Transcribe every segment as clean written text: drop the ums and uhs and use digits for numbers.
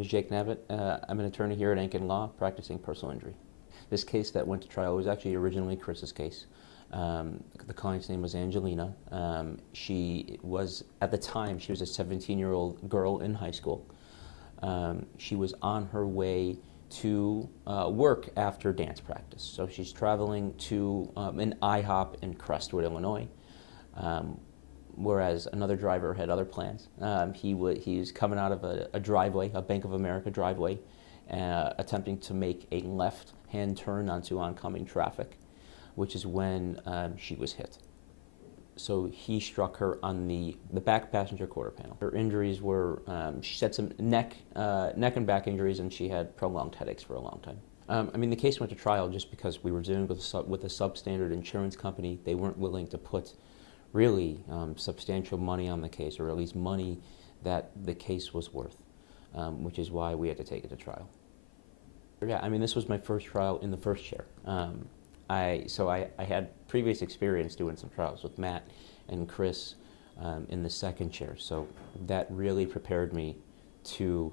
is Jake Nabat. I'm an attorney here at Ankin Law, practicing personal injury. This case that went to trial was actually originally Chris's case. The client's name was Angelina. She was, at the time, she was a 17-year-old girl in high school. She was on her way to work after dance practice. So she's traveling to an IHOP in Crestwood, Illinois. Whereas another driver had other plans. He was coming out of a driveway, a Bank of America driveway, attempting to make a left-hand turn onto oncoming traffic, which is when she was hit. So he struck her on the back passenger quarter panel. Her injuries were, she had some neck and back injuries, and she had prolonged headaches for a long time. I mean, the case went to trial just because we were dealing with a substandard insurance company. They weren't willing to put really substantial money on the case, or at least money that the case was worth, which is why we had to take it to trial. Yeah, I mean, this was my first trial in the first chair. So I had previous experience doing some trials with Matt and Chris in the second chair, so that really prepared me to,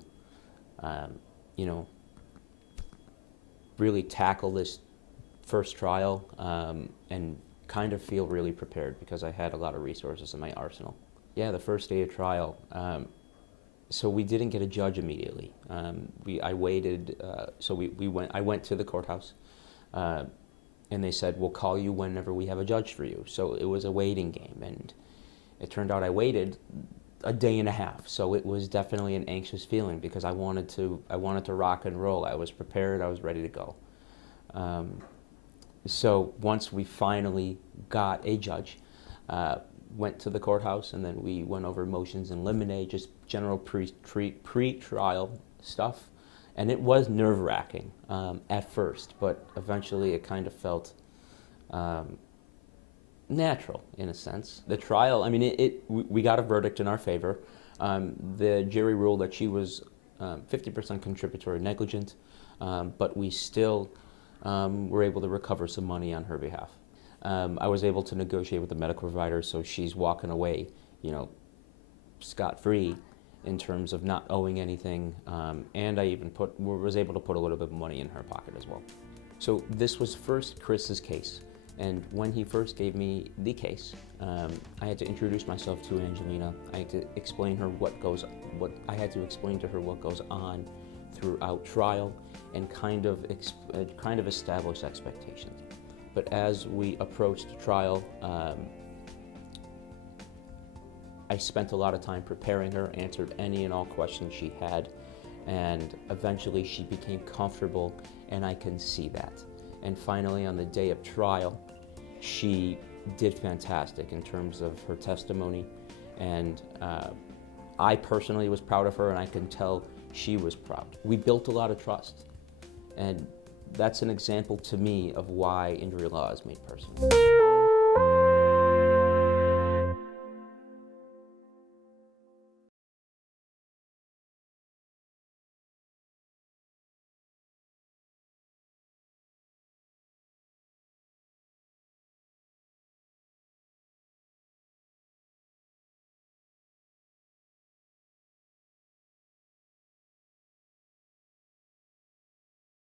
really tackle this first trial and kind of feel really prepared because I had a lot of resources in my arsenal. Yeah, the first day of trial, so we didn't get a judge immediately. I waited, I went to the courthouse, and they said, we'll call you whenever we have a judge for you. So it was a waiting game, and it turned out I waited a day and a half. So it was definitely an anxious feeling because I wanted to rock and roll. I was prepared, I was ready to go. So once we finally got a judge, went to the courthouse, and then we went over motions in limine, just general pre-trial stuff. And it was nerve-wracking at first, but eventually it kind of felt natural in a sense. The trial, I mean, we got a verdict in our favor. The jury ruled that she was 50% contributory negligent, but we still were able to recover some money on her behalf. I was able to negotiate with the medical provider, so she's walking away, scot-free in terms of not owing anything, and I even was able to put a little bit of money in her pocket as well. So this was first Chris's case, and when he first gave me the case, I had to introduce myself to Angelina. I had to explain to her what goes on throughout trial, and kind of establish expectations. But as we approached trial, I spent a lot of time preparing her, answered any and all questions she had, and eventually she became comfortable, and I can see that. And finally, on the day of trial, she did fantastic in terms of her testimony, and I personally was proud of her, and I can tell she was proud. We built a lot of trust, and that's an example to me of why injury law is made personal.